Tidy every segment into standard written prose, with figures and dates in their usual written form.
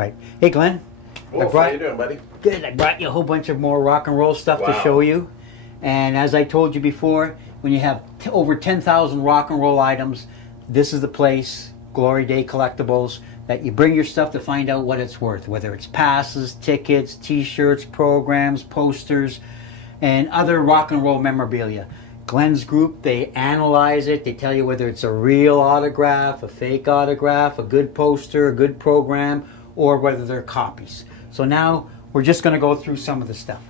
Right. Hey, Glenn. Wolf, how you doing, buddy? Good. I brought you a whole bunch of more rock and roll stuff to show you. And as I told you before, when you have over 10,000 rock and roll items, this is the place, Glory Day Collectables, that you bring your stuff to find out what it's worth, whether it's passes, tickets, t-shirts, programs, posters, and other rock and roll memorabilia. Glenn's group, they analyze it. They tell you whether it's a real autograph, a fake autograph, a good poster, a good program, or whether they're copies. So now we're just going to go through some of the stuff.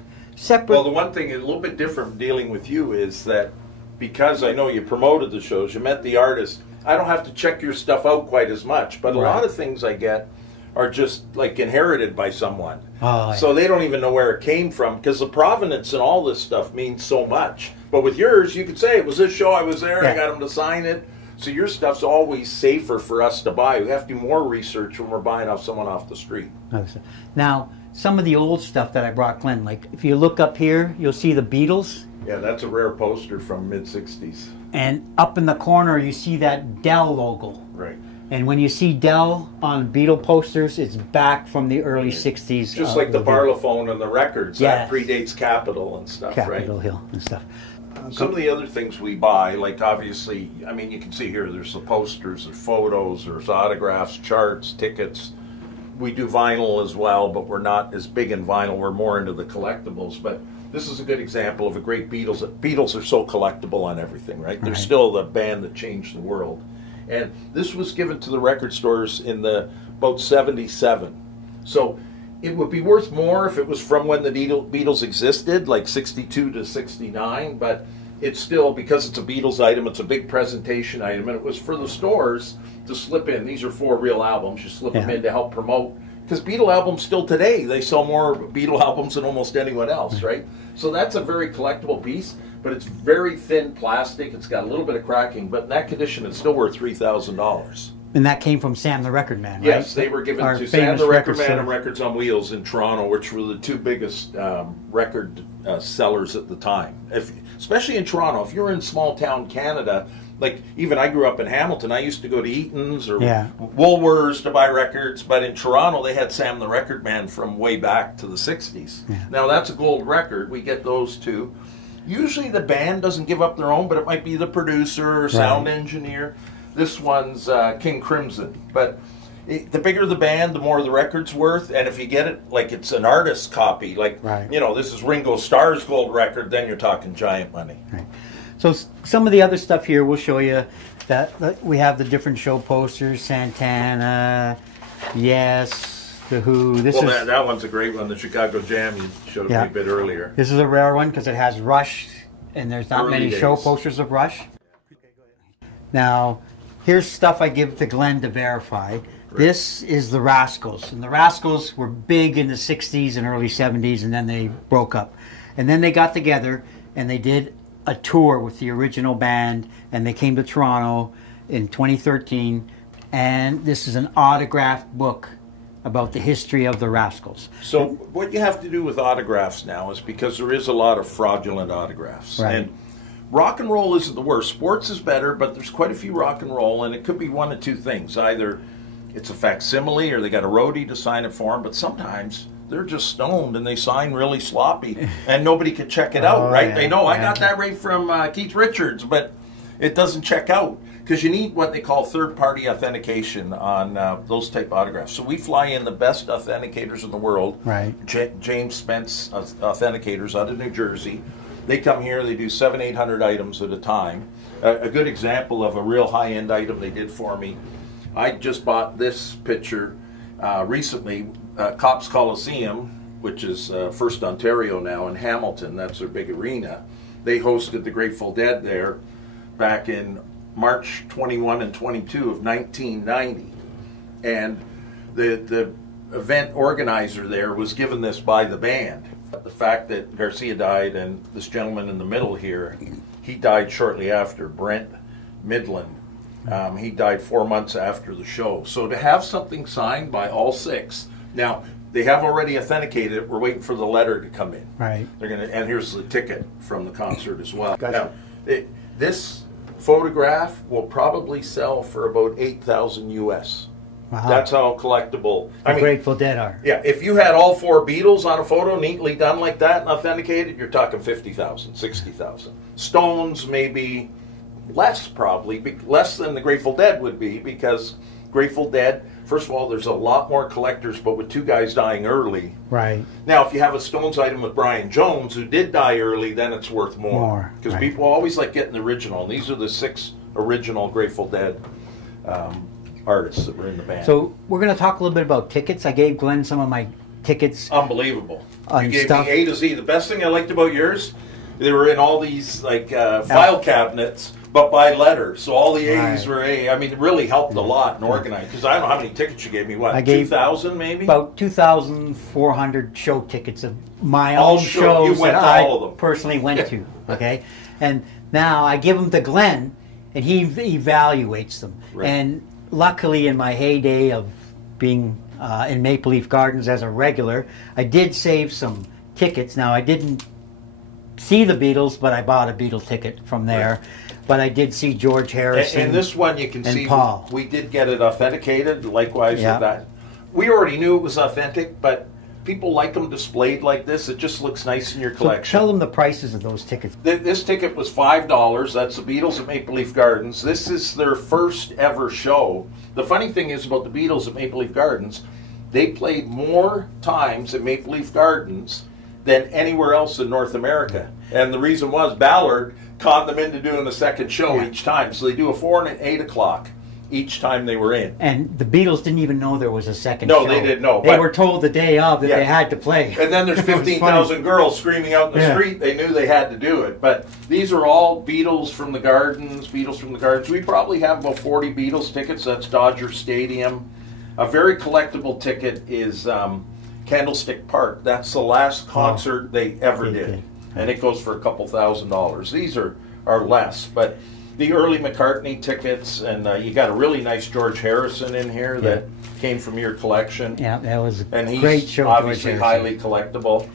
Well, the one thing a little bit different dealing with you is that because I know you promoted the shows, you met the artist, I don't have to check your stuff out quite as much. But a lot of things I get are just like inherited by someone. So they don't even know where it came from, because the provenance and all this stuff means so much. But with yours, you could say, it was this show, I was there, I got them to sign it. So your stuff's always safer for us to buy. We have to do more research when we're buying off someone off the street. Now, some of the old stuff that I brought Glenn, like if you look up here, you'll see the Beatles. Yeah, that's a rare poster from mid-'60s. And up in the corner, you see that Dell logo. Right. And when you see Dell on Beatle posters, it's back from the early 60s. Just like the Parlophone and the records. That predates Capitol and stuff, right? Capitol Hill and stuff. Some of the other things we buy, like obviously, I mean, you can see here, there's the posters, there's photos, there's autographs, charts, tickets. We do vinyl as well, but we're not as big in vinyl. We're more into the collectibles. But this is a good example of a great Beatles. Beatles are so collectible on everything, right? They're still the band that changed the world. And this was given to the record stores in about 77. So it would be worth more if it was from when the Beatles existed, like 62 to 69, but it's still, because it's a Beatles item, it's a big presentation item, and it was for the stores to slip in. These are 4 real albums. You slip them in to help promote, because Beatle albums still today, they sell more Beatle albums than almost anyone else, right? So that's a very collectible piece, but it's very thin plastic. It's got a little bit of cracking, but in that condition, it's still worth $3,000. And that came from Sam the Record Man, right? Yes, they were given to Sam the Record Man and Records on Wheels in Toronto, which were the 2 biggest record sellers at the time. Especially in Toronto, if you're in small town Canada, like even I grew up in Hamilton, I used to go to Eaton's or Woolworths to buy records, but in Toronto they had Sam the Record Man from way back to the 60s. Now that's a gold record, we get those too. Usually the band doesn't give up their own, but it might be the producer or sound engineer. This one's King Crimson, but the bigger the band, the more the record's worth. And if you get it like it's an artist's copy, like you know, this is Ringo Starr's gold record, then you're talking giant money. So some of the other stuff here, we'll show you that we have the different show posters: Santana, Yes, The Who. That one's a great one. The Chicago Jam you showed me a bit earlier. This is a rare one because it has Rush, and there's not many show posters of Rush. Now, here's stuff I give to Glenn to verify. This is the Rascals. And the Rascals were big in the 60s and early 70s, and then they broke up. And then they got together, and they did a tour with the original band, and they came to Toronto in 2013. And this is an autographed book about the history of the Rascals. So what you have to do with autographs now is, because there is a lot of fraudulent autographs. And rock and roll isn't the worst. Sports is better, but there's quite a few rock and roll, and it could be one of 2 things. Either it's a facsimile or they got a roadie to sign it for them, but sometimes they're just stoned and they sign really sloppy and nobody can check it out, right? They know, I got that right from Keith Richards, but it doesn't check out because you need what they call third-party authentication on those type autographs. So we fly in the best authenticators in the world, James Spence authenticators out of New Jersey. They come here, they do 700-800 items at a time. A good example of a real high-end item they did for me, I just bought this picture recently, Cops Coliseum, which is First Ontario now in Hamilton. That's their big arena. They hosted the Grateful Dead there back in March 21 and 22 of 1990. And the event organizer there was given this by the band. The fact that Garcia died, and this gentleman in the middle here, he died shortly after, Brent Midland. He died 4 months after the show. So to have something signed by all 6, now they have already authenticated it. We're waiting for the letter to come in. They're gonna, and here's the ticket from the concert as well. Now, this photograph will probably sell for about $8,000 US. Wow. That's how collectible. The Grateful Dead are. Yeah, if you had all 4 Beatles on a photo neatly done like that and authenticated, you're talking 50,000, 60,000. Stones maybe less, probably less than the Grateful Dead would be, because Grateful Dead, first of all, there's a lot more collectors, but with 2 guys dying early. Right. Now, if you have a Stones item with Brian Jones, who did die early, then it's worth more. Because people always like getting the original. And these are the 6 original Grateful Dead artists that were in the band. So we're going to talk a little bit about tickets. I gave Glenn some of my tickets. Unbelievable. You gave me A to Z. The best thing I liked about yours, they were in all these like file cabinets, but by letter. So all the A's were A. I mean, it really helped a lot and organized. Because I don't know how many tickets you gave me. What, 2,000 maybe? About 2,400 show tickets of my own shows that I personally went to. Okay, and now I give them to Glenn, and he evaluates them. Right. And luckily, in my heyday of being in Maple Leaf Gardens as a regular, I did save some tickets. Now, I didn't see the Beatles, but I bought a Beatle ticket from there. Right. But I did see George Harrison. And this one you can see, Paul. We did get it authenticated, likewise with that. We already knew it was authentic, but people like them displayed like this. It just looks nice in your collection. So tell them the prices of those tickets. This ticket was $5. That's the Beatles at Maple Leaf Gardens. This is their first ever show. The funny thing is about the Beatles at Maple Leaf Gardens, they played more times at Maple Leaf Gardens than anywhere else in North America. And the reason was Ballard conned them into doing a second show each time. So they do a 4 and an 8 o'clock each time they were in. And the Beatles didn't even know there was a second show. No, they didn't know. They were told the day of that they had to play. And then there's 15,000 girls screaming out in the street. They knew they had to do it. But these are all Beatles from the Gardens, Beatles from the Gardens. We probably have about 40 Beatles tickets. That's Dodger Stadium. A very collectible ticket is Candlestick Park. That's the last concert they ever did. And it goes for a couple $1,000s. These are less, but the early McCartney tickets, and you got a really nice George Harrison in here that came from your collection. Yeah, that was a and he's great show. Obviously highly collectible.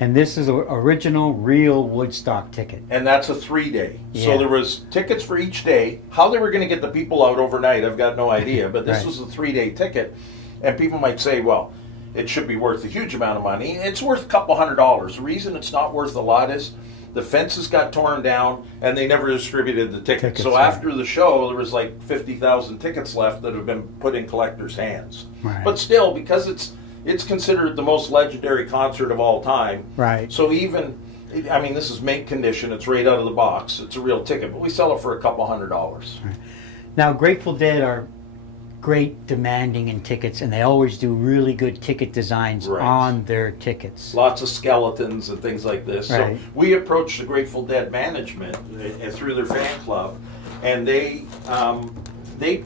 And this is an original, real Woodstock ticket. And that's a 3-day. So there was tickets for each day. How they were going to get the people out overnight, I've got no idea. But this was a 3-day ticket. And people might say, well, it should be worth a huge amount of money. It's worth a couple $100. The reason it's not worth a lot is the fences got torn down and they never distributed the tickets. So after the show, there was like 50,000 tickets left that have been put in collectors' hands. Right. But still, because it's considered the most legendary concert of all time. Right. So even, I mean, this is mint condition. It's right out of the box. It's a real ticket, but we sell it for a couple $100. Right. Now, Grateful Dead are great demanding in tickets, and they always do really good ticket designs on their tickets. Lots of skeletons and things like this. So we approached the Grateful Dead management through their fan club, and they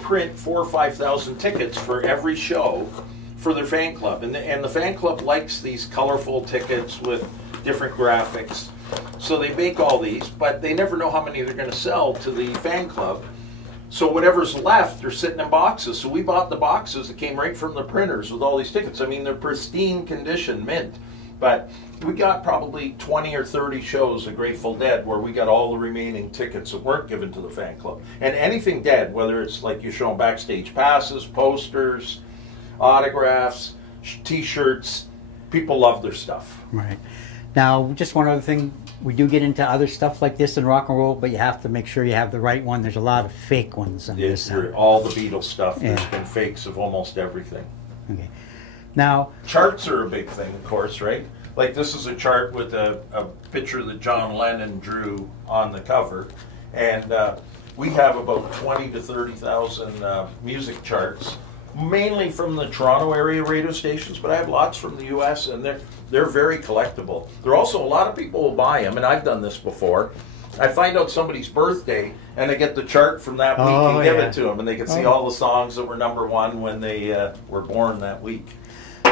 print 4,000 or 5,000 tickets for every show for their fan club, and the fan club likes these colorful tickets with different graphics. So they make all these, but they never know how many they're going to sell to the fan club. So whatever's left, they're sitting in boxes. So we bought the boxes that came right from the printers with all these tickets. I mean, they're pristine condition, mint. But we got probably 20 or 30 shows of Grateful Dead where we got all the remaining tickets that weren't given to the fan club. And anything Dead, whether it's like you're showing backstage passes, posters, autographs, T-shirts, people love their stuff. Right. Now, just one other thing. We do get into other stuff like this in rock and roll, but you have to make sure you have the right one. There's a lot of fake ones on this. All the Beatles stuff. There's been fakes of almost everything. Okay. Now, charts are a big thing, of course, right? Like this is a chart with a picture that John Lennon drew on the cover, and we have about 20 to 30,000 music charts, mainly from the Toronto area radio stations, but I have lots from the U.S. and they're very collectible. There are also a lot of people will buy them, and I've done this before. I find out somebody's birthday, and I get the chart from that week and give it to them, and they can see all the songs that were #1 when they were born that week.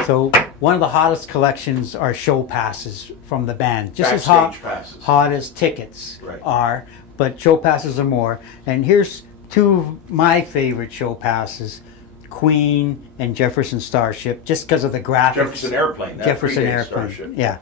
So one of the hottest collections are show passes from the band. Just backstage as hot as tickets are, but show passes are more. And here's 2 of my favorite show passes. Queen and Jefferson Starship, just because of the graphics. Jefferson Airplane. Jefferson Airplane. Starship. Yeah.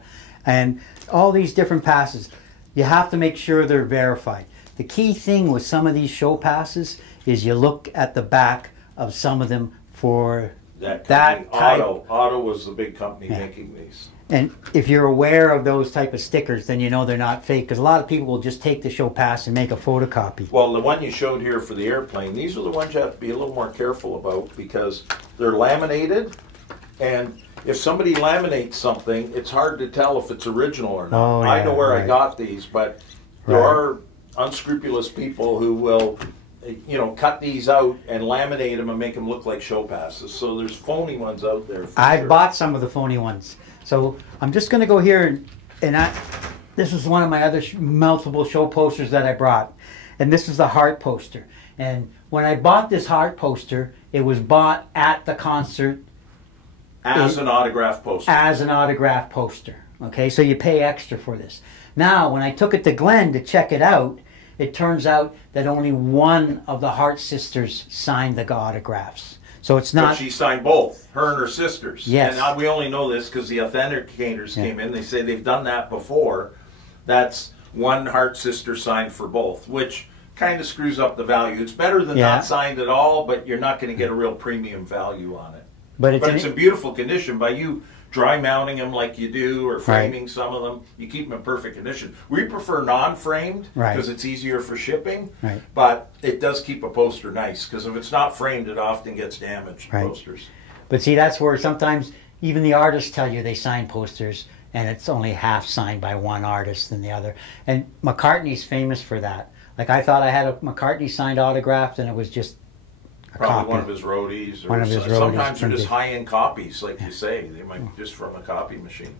And all these different passes, you have to make sure they're verified. The key thing with some of these show passes is you look at the back of some of them for that that type. Otto was the big company making these. And if you're aware of those type of stickers, then you know they're not fake, because a lot of people will just take the show pass and make a photocopy. Well, the one you showed here for the airplane, these are the ones you have to be a little more careful about, because they're laminated, and if somebody laminates something, it's hard to tell if it's original or not. Oh, yeah, I know where right. I got these, but there are unscrupulous people who will, you know, cut these out and laminate them and make them look like show passes. So there's phony ones out there. I bought some of the phony ones. So I'm just going to go here, and this is one of my other multiple show posters that I brought. And this is the heart poster. And when I bought this heart poster, it was bought at the concert. As an autograph poster. As an autograph poster. Okay, so you pay extra for this. Now, when I took it to Glenn to check it out, it turns out that only one of the Hart sisters signed the autographs. So it's not... But she signed both, her and her sisters. Yes. And we only know this because the authenticators came in. They say they've done that before. That's one Hart sister signed for both, which kind of screws up the value. It's better than not signed at all, but you're not going to get a real premium value on it. But it's in beautiful condition. By you dry mounting them like you do, or framing some of them, you keep them in perfect condition. We prefer non-framed because it's easier for shipping, but it does keep a poster nice, because if it's not framed, it often gets damaged, posters. But see, that's where sometimes even the artists tell you they sign posters, and it's only half signed by one artist than the other. And McCartney's famous for that. Like, I thought I had a McCartney signed autograph, and it was just probably one of his roadies. Or sometimes they're just high-end copies, like you say. They might be just from a copy machine.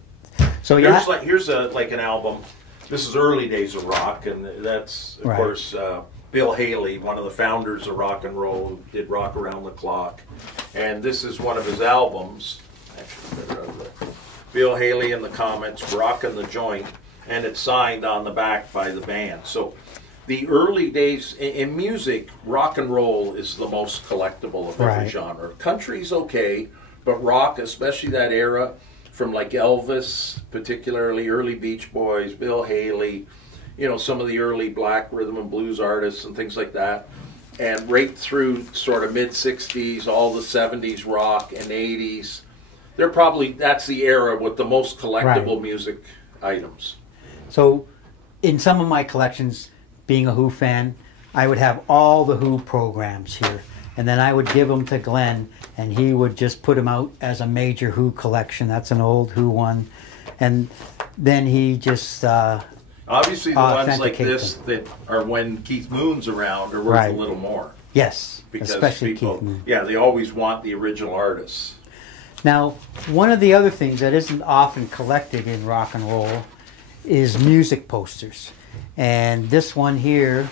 So here's like an album. This is early days of rock, and that's, of course, Bill Haley, one of the founders of rock and roll, who did Rock Around the Clock. And this is one of his albums. Actually, Bill Haley and the Comets, Rockin' the Joint, and it's signed on the back by the band. So the early days in music, rock and roll is the most collectible of every genre. Country's okay, but rock, especially that era, from like Elvis, particularly early Beach Boys, Bill Haley, you know, some of the early black rhythm and blues artists and things like that, and right through sort of mid-60s, all the 70s rock and 80s, that's the era with the most collectible music items. So in some of my collections, being a Who fan, I would have all the Who programs here, and then I would give them to Glenn, and he would just put them out as a major Who collection. That's an old Who one, and then he just obviously the ones like this that are when Keith Moon's around are worth a little more. Yes, because especially people, Keith Moon. Yeah, they always want the original artists. Now, one of the other things that isn't often collected in rock and roll is music posters. And this one here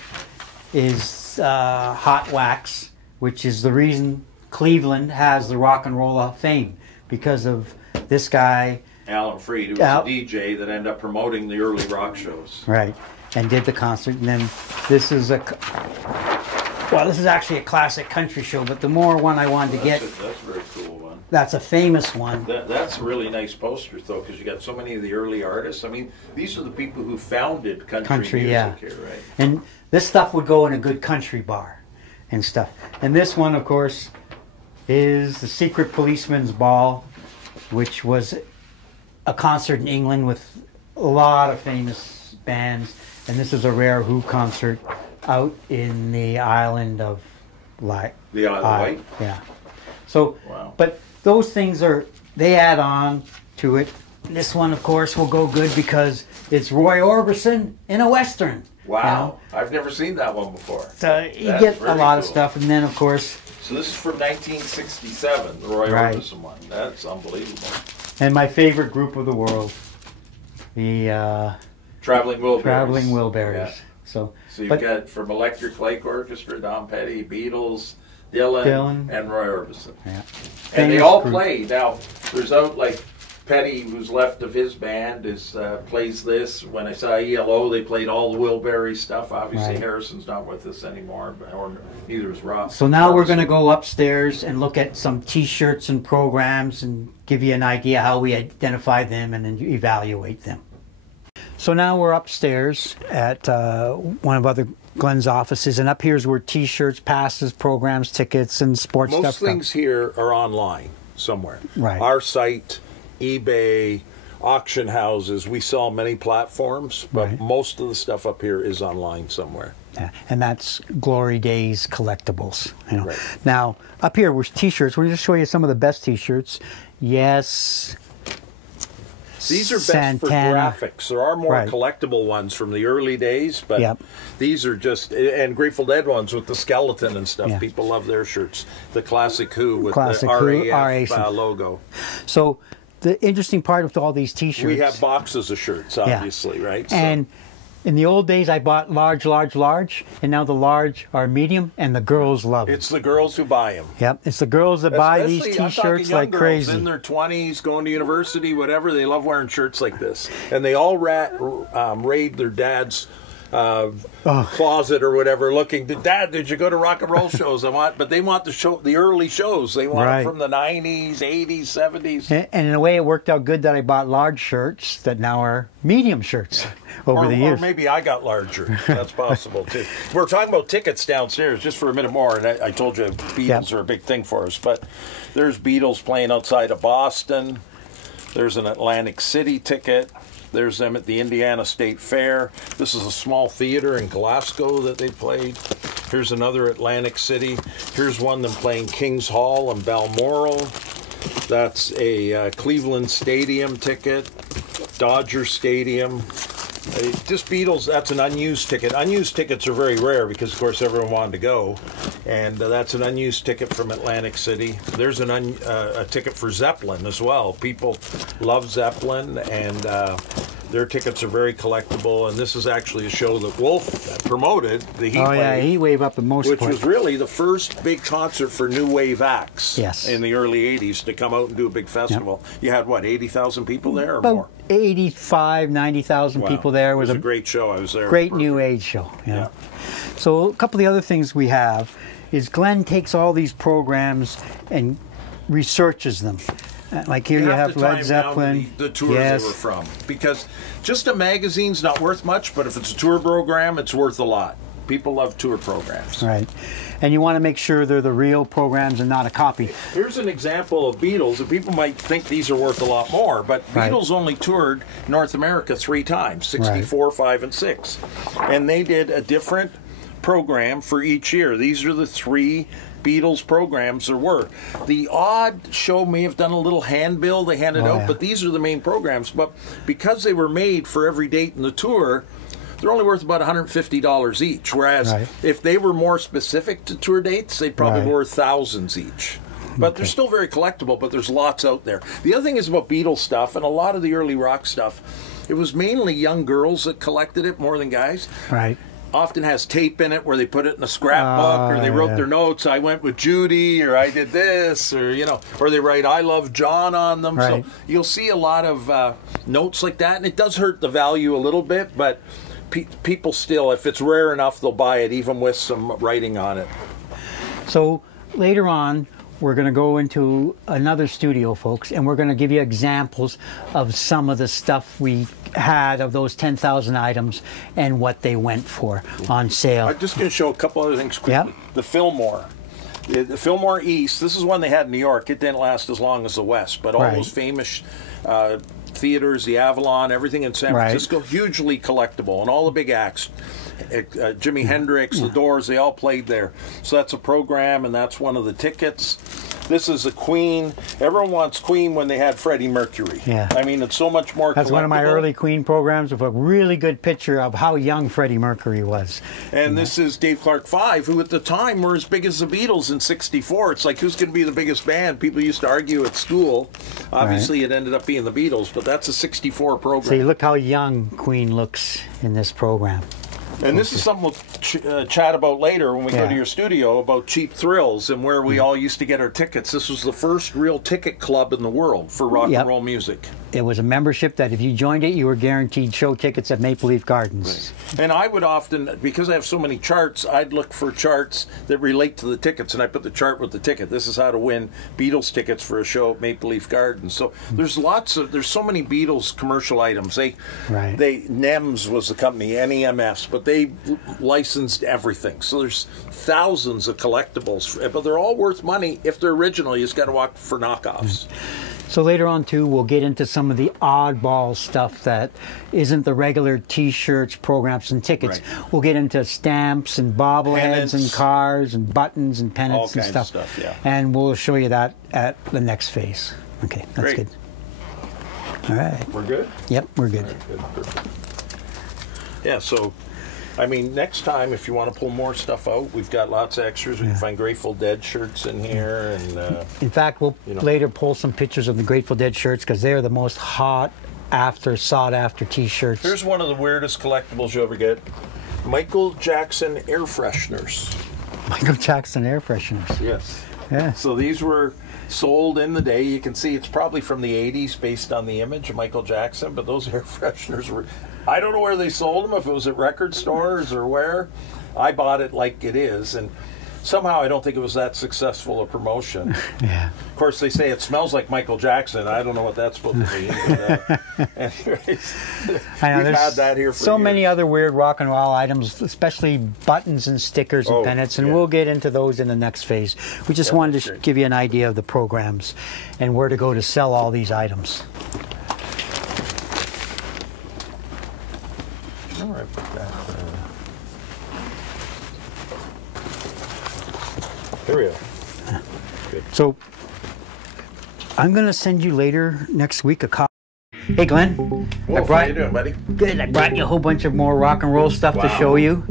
is Hot Wax, which is the reason Cleveland has the Rock and Roll of Fame, because of this guy, Alan Freed, who was a DJ that ended up promoting the early rock shows. Right, and did the concert. And then this is this is actually a classic country show, but the more one I wanted to get. That's a very cool one. That's a famous one. That's a really nice poster, though, because you got so many of the early artists. I mean, these are the people who founded country music here, right? And this stuff would go in a good country bar and stuff. And this one, of course, is the Secret Policeman's Ball, which was a concert in England with a lot of famous bands. And this is a rare Who concert out in the island of Wight. The Isle of Wight? Yeah. So, but those things they add on to it. This one, of course, will go good because it's Roy Orbison in a Western. Wow. You know? I've never seen that one before. So you get a lot of stuff. And then, of course... So this is from 1967, the Roy Orbison one. That's unbelievable. And my favorite group of the world, the... Traveling Wilburys. Traveling Wilburys. Yeah. So you've got from Electric Light Orchestra, Don Petty, Beatles, Dylan, and Roy Orbison. Yeah. And they all play. Now, there's like Petty, who's left of his band, plays this. When I saw ELO, they played all the Wilbury stuff. Obviously, Harrison's not with us anymore, or neither is Ross. So now we're going to go upstairs and look at some T-shirts and programs and give you an idea how we identify them and then evaluate them. So now we're upstairs at one of Glenn's offices, and up here is where T-shirts, passes, programs, tickets, and sports stuff. Most things here are online somewhere. Right. Our site, eBay, auction houses. We sell many platforms, but most of the stuff up here is online somewhere. Yeah, and that's Glory Days Collectables. You know. Now, up here were T-shirts. We're going to show you some of the best T-shirts. Yes. These are best Santana. for graphics. There are more collectible ones from the early days, but these are just, and Grateful Dead ones with the skeleton and stuff. Yeah. People love their shirts. The Classic Who with Classic the RAF logo. So the interesting part with all these T-shirts, we have boxes of shirts, obviously, right? And in the old days, I bought large, and now the large are medium, and the girls love them. It's the girls who buy them. Yep, it's the girls that buy these T-shirts like crazy. In their 20s, going to university, whatever, they love wearing shirts like this. And they all raid their dad's closet or whatever, looking. Dad, did you go to rock and roll shows? But they want the early shows. They want them from the 90s, 80s, 70s. And in a way, it worked out good that I bought large shirts that now are medium shirts over the years. Or maybe I got larger. That's possible too. We're talking about tickets downstairs just for a minute more, and I told you Beatles are a big thing for us. But there's Beatles playing outside of Boston. There's an Atlantic City ticket. There's them at the Indiana State Fair. This is a small theater in Glasgow that they played. Here's another Atlantic City. Here's one them playing King's Hall in Balmoral. That's a Cleveland Stadium ticket. Dodger Stadium. Just Beatles, that's an unused ticket. Unused tickets are very rare because, of course, everyone wanted to go. And that's an unused ticket from Atlantic City. There's a ticket for Zeppelin as well. People love Zeppelin, and their tickets are very collectible. And this is actually a show that Wolf promoted, the Heat Wave. Heat Wave up in most Which was really the first big concert for new wave acts in the early 80s to come out and do a big festival. You had, what, 80,000 people there or more? 85, 90,000 people there. It was a great show. I was there. Great new age show. Yeah. So a couple of the other things we have is Glenn takes all these programs and researches them. Like here you have Led Zeppelin. The tours they were from. Because just a magazine's not worth much, but if it's a tour program, it's worth a lot. People love tour programs. Right. And you want to make sure they're the real programs and not a copy. Here's an example of Beatles. And people might think these are worth a lot more, but Beatles only toured North America 3 times, 64, 5, and 6. And they did a different program for each year. These are the 3 Beatles programs there were. The odd show may have done a little handbill they handed out, but these are the main programs. But because they were made for every date in the tour, they're only worth about $150 each. Whereas if they were more specific to tour dates, they'd probably be worth thousands each. But they're still very collectible, but there's lots out there. The other thing is about Beatles stuff, and a lot of the early rock stuff, it was mainly young girls that collected it more than guys. Right. Often has tape in it where they put it in a scrapbook or they wrote their notes. I went with Judy, or I did this, or or they write I love John on them. So you'll see a lot of notes like that, and it does hurt the value a little bit, but people still, if it's rare enough, they'll buy it even with some writing on it. So later on, we're going to go into another studio, folks, and we're going to give you examples of some of the stuff we had of those 10,000 items and what they went for on sale. I'm just going to show a couple other things quickly. The Fillmore. The Fillmore East, this is one they had in New York. It didn't last as long as the West, but all those famous theaters, the Avalon, everything in San Francisco, hugely collectible, and all the big acts. Jimi Hendrix, The Doors, they all played there. So that's a program, and that's one of the tickets. This is a Queen. Everyone wants Queen when they had Freddie Mercury. Yeah. I mean, it's so much more That's one of my early Queen programs with a really good picture of how young Freddie Mercury was. And this is Dave Clark 5, who at the time were as big as the Beatles in '64. It's like, who's going to be the biggest band? People used to argue at school. Obviously, it ended up being the Beatles, but that's a '64 program. See, look how young Queen looks in this program. And this is something we'll chat about later when we go to your studio, about Cheap Thrills and where we all used to get our tickets. This was the first real ticket club in the world for rock and roll music. it was a membership that if you joined it, you were guaranteed show tickets at Maple Leaf Gardens. Right. And I would often, because I have so many charts, I'd look for charts that relate to the tickets, and I put the chart with the ticket. This is how to win Beatles tickets for a show at Maple Leaf Gardens. So there's so many Beatles commercial items. NEMS was the company, NEMS, but they licensed everything. So there's thousands of collectibles, but they're all worth money if they're original. You just got to watch for knockoffs. So later on, too, we'll get into some of the oddball stuff that isn't the regular T-shirts, programs, and tickets. Right. We'll get into stamps and bobbleheads and cars and buttons and pennants and stuff. Yeah. And we'll show you that at the next phase. Okay, that's good. All right. We're good? Yep, we're good. Right, good. Perfect. Yeah, so... I mean, next time, if you want to pull more stuff out, we've got lots of extras. We can find Grateful Dead shirts in here. And in fact, we'll later pull some pictures of the Grateful Dead shirts because they're the most sought-after T-shirts. Here's one of the weirdest collectibles you'll ever get. Michael Jackson air fresheners. Michael Jackson air fresheners. Yes. Yeah. So these were sold in the day. You can see it's probably from the 80s based on the image of Michael Jackson, but those air fresheners were... I don't know where they sold them, if it was at record stores or where. I bought it like it is, and somehow I don't think it was that successful a promotion. Yeah. Of course, they say it smells like Michael Jackson. I don't know what that's supposed to mean. But, anyways, I know, we've had that here for years. Many other weird rock and roll items, especially buttons and stickers and pennants, and we'll get into those in the next phase. We just wanted to give you an idea of the programs and where to go to sell all these items. All right, put that. Here we go. Good. So I'm going to send you later next week a copy. Hey, Glenn. Wolf, how you doing, buddy? Good. I brought you a whole bunch of more rock and roll stuff to show you.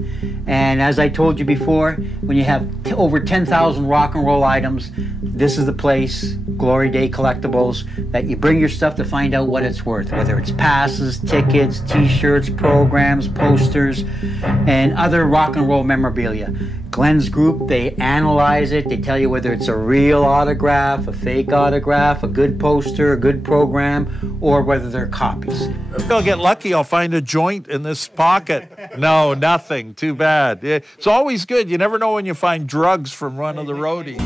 And as I told you before, when you have over 10,000 rock and roll items, this is the place, Glory Day Collectables, that you bring your stuff to find out what it's worth, whether it's passes, tickets, T-shirts, programs, posters, and other rock and roll memorabilia. Glenn's group, they analyze it. They tell you whether it's a real autograph, a fake autograph, a good poster, a good program, or whether they're copies. If I'll get lucky, I'll find a joint in this pocket. No, nothing. Too bad. It's always good. You never know when you find drugs from one of the roadies.